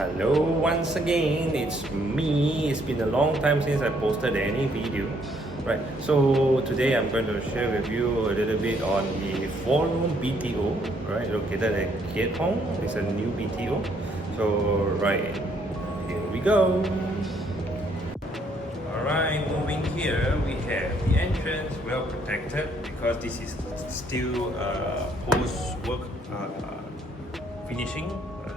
Hello once again, it's me. It's been a long time since I posted any video, right? So today I'm going to share with you a little bit on the 4-room BTO, right? Located at Keat. It's a new BTO. So right, here we go. Alright, moving here, we have the entrance well protected because this is still post-work finishing,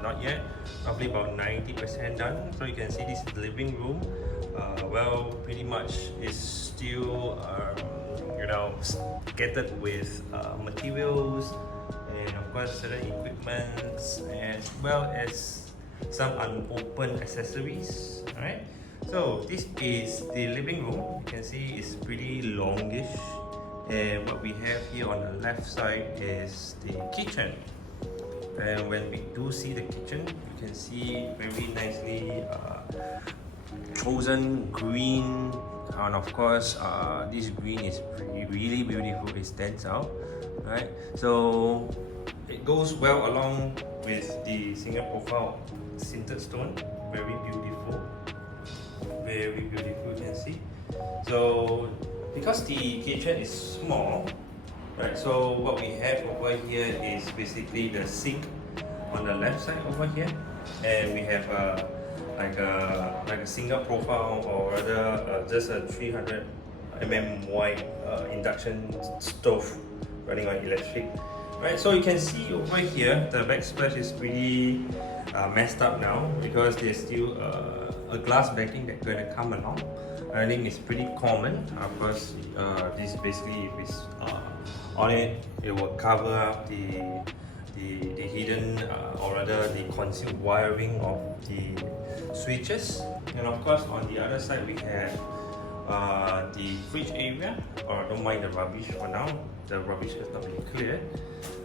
not yet, probably about 90% done. So you can see this is the living room. Well, pretty much is still catered with materials and of course certain equipments as well as some unopened accessories. Alright, so this is the living room. You can see it's pretty longish, and what we have here on the left side is the kitchen. And when we do see the kitchen, you can see very nicely chosen green, and of course this green is really beautiful. It stands out, right? So it goes well along with the single profile sintered stone. Very beautiful, very beautiful, you can see. So because the kitchen is small, right, so what we have over here is basically the sink on the left side over here, and we have like a single profile, or rather just a 300 wide induction stove running on electric, right? So you can see over here the backsplash is pretty messed up now because there's still a glass backing that's going to come along. I think it's pretty common. Of course, this basically, if it's on it, it will cover up the hidden or rather the concealed wiring of the switches. And of course, on the other side we have the fridge area. Or don't mind the rubbish for now. The rubbish has not been cleared,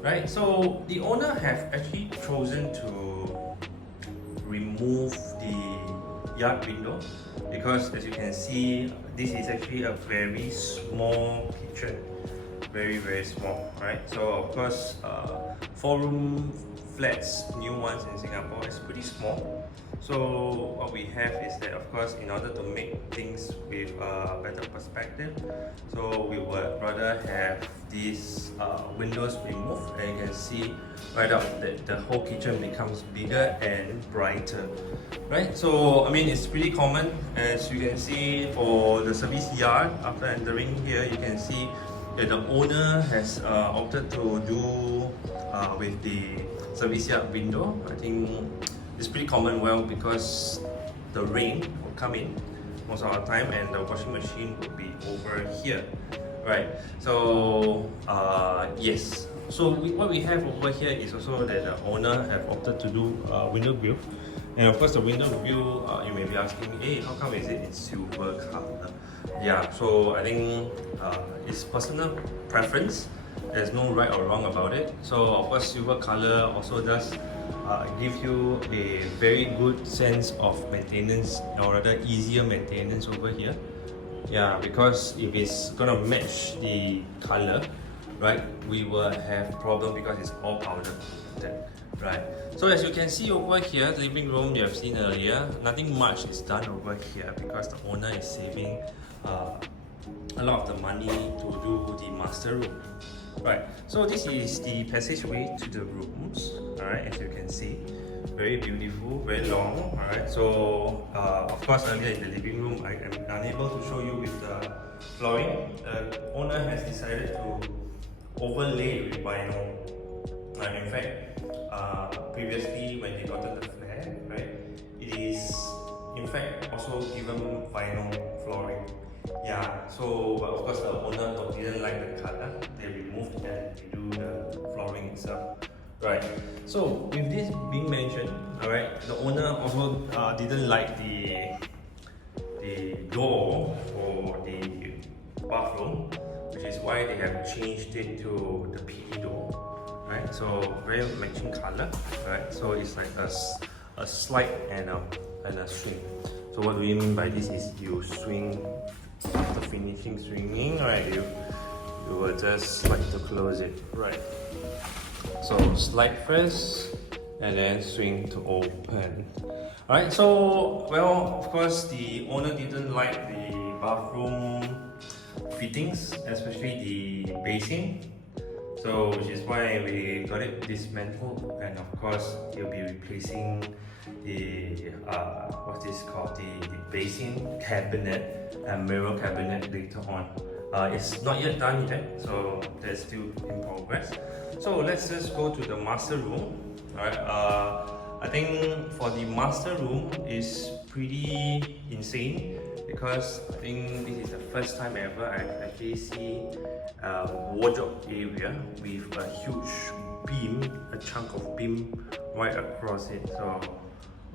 right? So the owner have actually chosen to remove the yard window because, as you can see, this is actually a very small kitchen, very small, right? So of course 4-room flats, new ones in Singapore, is pretty small. So what we have is that, of course, in order to make things with a better perspective, so we would rather have these windows removed, and you can see right up that the whole kitchen becomes bigger and brighter, right? So I mean, it's pretty common. As you can see, for the service yard, after entering here, you can see that the owner has opted to do with the service yard window. I think it's pretty common, well, because the rain will come in most of the time and the washing machine will be over here, right? So yes, so what we have over here is also that the owner have opted to do window grill. And of course the window grill, you may be asking me, hey, how come is it in silver color? Yeah, so I think it's personal preference. There's no right or wrong about it. So of course silver color also does give you a very good sense of maintenance, or rather easier maintenance over here. Yeah, because if it's gonna match the color, right, we will have problem because it's all powder coated, right? So as you can see over here, the living room you have seen earlier, nothing much is done over here because the owner is saving a lot of the money to do the master room. Right, so this is the passageway to the rooms. Alright, as you can see, very beautiful, very long. Alright, so of course earlier in the living room I am unable to show you with the flooring. The owner has decided to overlay with vinyl. In fact, previously when they gotten the flat, right, it is in fact also given vinyl flooring. Yeah, so of course the owner didn't like the color. They removed and redo the flooring itself. Right. So with this being mentioned, alright, the owner also didn't like the door for the bathroom, which is why they have changed it to the PD door. Right. So very matching color. Right. So it's like a slide and a swing. So what do we mean by this is you swing. After finishing swinging, right, you will just slide to close it, right? So slide first, and then swing to open. Alright, so well, of course the owner didn't like the bathroom fittings, especially the basin. So which is why we got it dismantled, and of course he'll be replacing the what's this called, the basin cabinet and mirror cabinet later on. It's not yet done yet, so that's still in progress. So let's just go to the master room. Alright, I think for the master room is pretty insane, because I think this is the first time ever I actually see a wardrobe area with a huge beam, a chunk of beam right across it. So,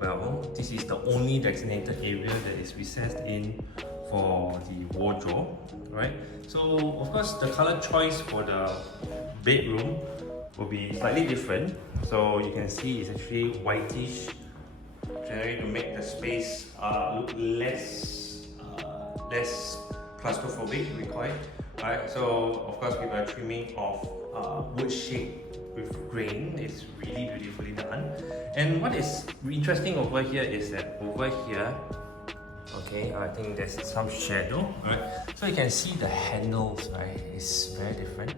well, this is the only designated area that is recessed in for the wardrobe, right? So, of course, the color choice for the bedroom will be slightly different. So you can see it's actually whitish, generally to make the space look less claustrophobic, we call it. Right, so of course with a trimming of wood shade with grain, it's really beautifully done. And what is interesting over here is that over here, okay, I think there's some shadow, right? So you can see the handles, right? It's very different.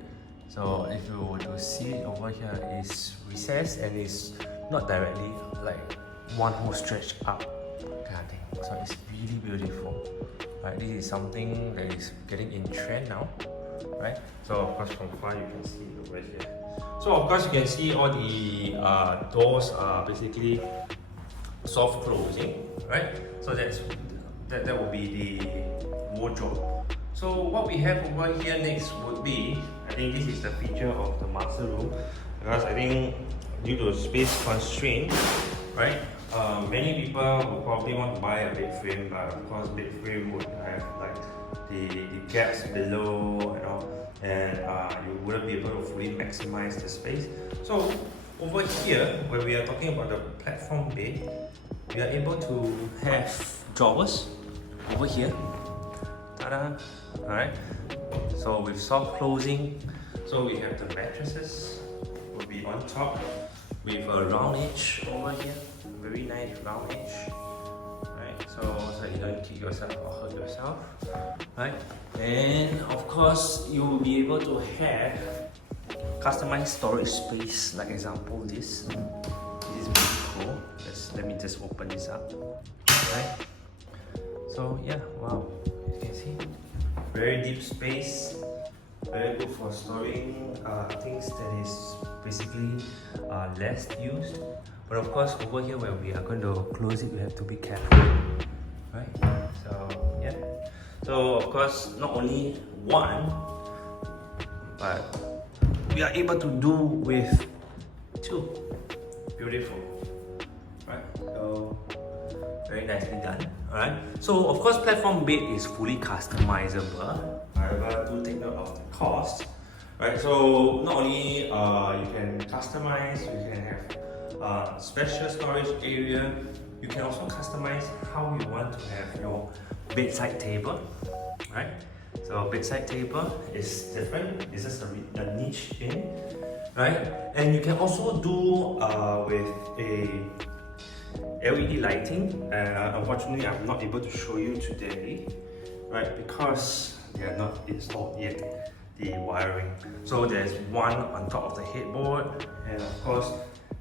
So if you were to see it over here, it's recessed and it's not directly like one whole stretch up kind of thing. So it's really beautiful. Right, this is something that is getting in trend now, right? So of course from far you can see it over here. So of course you can see all the doors are basically soft closing, right? So that will be the wardrobe. So what we have over here next would be, I think this is the feature of the master room, because I think due to space constraint, right? Many people will probably want to buy a bed frame, but of course bed frame would have like the gaps below, you know, and you wouldn't be able to fully maximize the space. So over here, when we are talking about the platform bed, we are able to have drawers over here. Ta-da! Alright, so with soft closing, so we have the mattresses will be on top with a round edge over here, very nice round edge, right? So you don't kick yourself or hurt yourself, right? And of course, you will be able to have customized storage space. Like example, this is really cool. Let me just open this up, right? So yeah, wow, you can see. Very deep space, very good for storing things that is basically less used. But of course, over here when we are going to close it, we have to be careful, right? So yeah. So of course, not only one, but we are able to do with two. Beautiful, right? So very nicely done. Alright, so of course platform bed is fully customizable. However, do take note of the cost. Right, so not only you can customize, you can have special storage area. You can also customize how you want to have your bedside table. Right, so bedside table is different. This is a niche in, right? And you can also do with a LED lighting. Unfortunately, I'm not able to show you today, right? Because they are not installed yet, the wiring. So there's one on top of the headboard, and of course,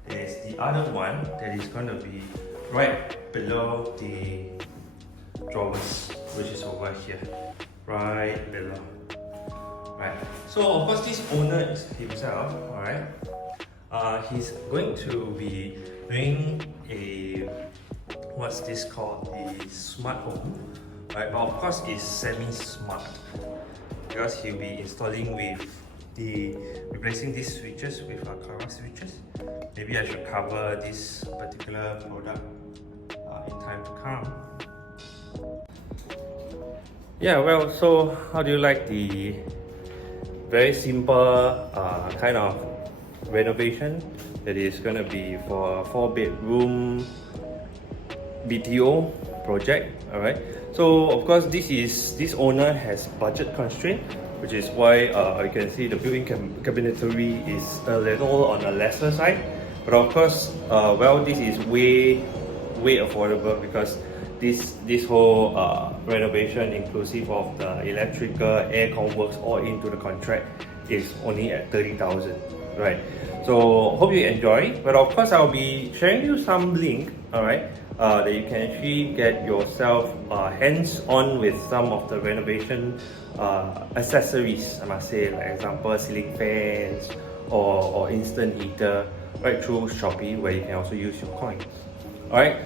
there's the other one that is going to be right below the drawers, which is over here, right below. Right. So of course, this owner himself, all right, he's going to be doing a, what's this called, the smart home, right? But of course it's semi-smart, because he'll be installing with replacing these switches with Kara switches. Maybe I should cover this particular product in time to come. Yeah, well, so how do you like the very simple kind of renovation that is going to be for a 4-bedroom BTO project? All right, so of course this owner has budget constraint, which is why you can see the built-in cabinetry is a little on the lesser side. But of course, well, this is way affordable because this whole renovation, inclusive of the electrical, aircon works all into the contract, is only at 30,000, right? So hope you enjoy. But of course, I'll be sharing you some link, all right, that you can actually get yourself hands-on with some of the renovation accessories. I must say, like example, ceiling fans or instant heater, right through Shopee, where you can also use your coins. All right.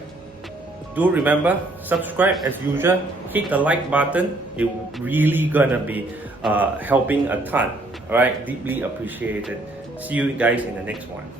Do remember, subscribe as usual, hit the like button. It really gonna be helping a ton. Alright, deeply appreciated. See you guys in the next one.